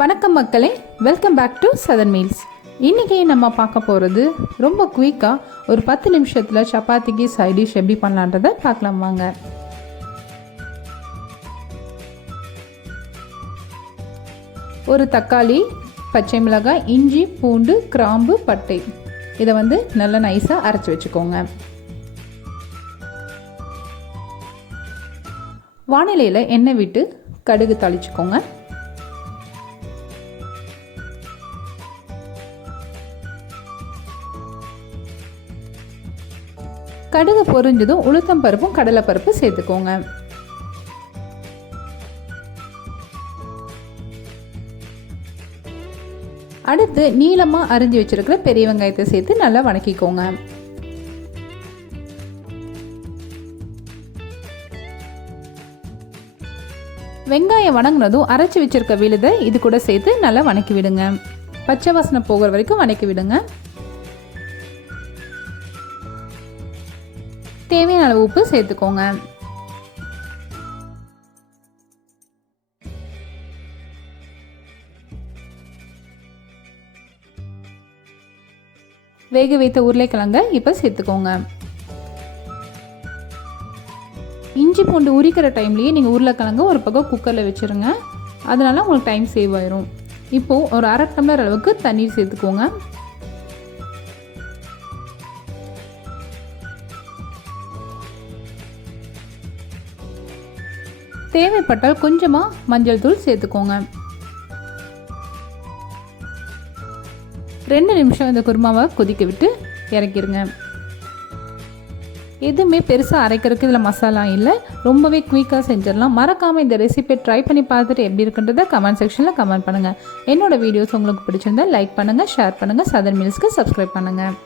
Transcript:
வணக்கம் மக்களே, welcome back to Southern Meals. இன்றைக்கி நம்ம பார்க்க போகிறது ரொம்ப குயிக்காக ஒரு 10 நிமிஷத்தில் சப்பாத்திக்கு சைடிஷ் எப்படி பண்ணலான்றதை பார்க்கலாம் வாங்க. ஒரு தக்காளி, பச்சை மிளகாய், இஞ்சி, பூண்டு, கிராம்பு, பட்டை இதை நல்லா நைஸாக அரைச்சி வச்சுக்கோங்க. வானிலையில் எண்ணெய் விட்டு கடுகு தாளிச்சுக்கோங்க. கடுகு பொரிஞ்சதும் உளுத்தம் பருப்பும் கடலை பருப்பு சேர்த்துக்கோங்க. அடுத்து நீளமாக அரிஞ்சு வச்சிருக்கிற பெரிய வெங்காயத்தை சேர்த்து நல்லா வணக்கிக்கோங்க. வெங்காயம் வணங்கினதும் அரைச்சி வச்சிருக்க விழுதை இது கூட சேர்த்து நல்லா வணக்கி விடுங்க. பச்சை வாசனை போகிற வரைக்கும் வணக்கி விடுங்க. தேவையான அளவு உப்பு சேர்த்துக்கோங்க. வேக வைத்த உருளைக்கிழங்க இப்போ சேர்த்துக்கோங்க. இஞ்சி பூண்டு உரிக்கிற டைம்லேயே நீங்கள் உருளைக்கிழங்க ஒரு பக்கம் குக்கரில் வச்சுருங்க. அதனால உங்களுக்கு டைம் சேவ் ஆயிரும். இப்போது ஒரு 1/2 டம்ளர் அளவுக்கு தண்ணீர் சேர்த்துக்கோங்க. தேவைப்பட்டால் கொஞ்சமாக மஞ்சள் தூள் சேர்த்துக்கோங்க. 2 நிமிஷம் இந்த குருமாவை கொதிக்க விட்டு இறக்கிடுங்க. எதுவுமே பெருசாக அரைக்கிறதுக்கு இதில் மசாலா இல்லை, ரொம்பவே குயிக்காக செஞ்சிடலாம். மறக்காமல் இந்த ரெசிபியை ட்ரை பண்ணி பார்த்துட்டு எப்படி இருக்குன்றதை கமெண்ட் செக்ஷனில் கமெண்ட் பண்ணுங்கள். என்னோடய வீடியோஸ் உங்களுக்கு பிடிச்சிருந்தா லைக் பண்ணுங்கள், ஷேர் பண்ணுங்கள், சதன் மீல்ஸ்க்கு சப்ஸ்கிரைப் பண்ணுங்கள்.